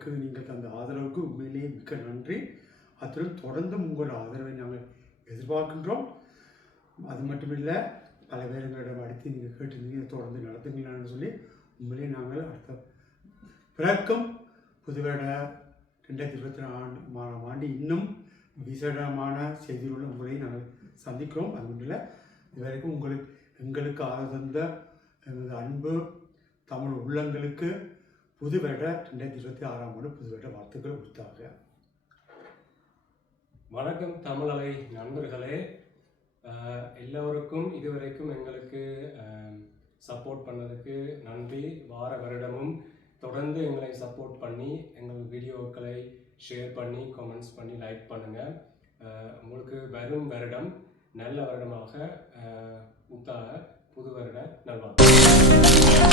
எங்களுக்கு நீங்கள் தந்த ஆதரவுக்கு உண்மையிலேயே மிக்க நன்றி. அத்துடன் தொடர்ந்து உங்கள் ஆதரவை நாங்கள் எதிர்பார்க்கின்றோம். அது மட்டுமில்லை, பல பேர் எங்களிடம் அடுத்து நீங்கள் கேட்டிருந்தீங்க தொடர்ந்து நடத்துங்களான்னு சொல்லி உண்மையிலேயே நாங்கள் அடுத்த பிறக்கும் புது வருட 2024 ஆண்டு இன்னும் விசேடமான செய்தியுள்ள உங்களை நாங்கள் சந்திக்கிறோம். அது மட்டும் இல்லை, இதுவரைக்கும் எங்களுக்கு ஆதரவு தந்த எனது அன்பு தமிழ் உள்ளங்களுக்கு புது வருட 2026 ஆண்டு புது வருட வாழ்த்துக்கள் கொடுத்தாங்க. வணக்கம் தமிழ் அலை நண்பர்களே, எல்லோருக்கும் இதுவரைக்கும் எங்களுக்கு சப்போர்ட் பண்ணதுக்கு நன்றி. வார வருடமும் தொடர்ந்து எங்களை சப்போர்ட் பண்ணி எங்கள் வீடியோக்களை ஷேர் பண்ணி கமெண்ட்ஸ் பண்ணி லைக் பண்ணுங்கள். உங்களுக்கு வரும் வருடம் நல்ல வருடமாக உத்தாக புது வருட நல்வாழ்த்துக்கள்.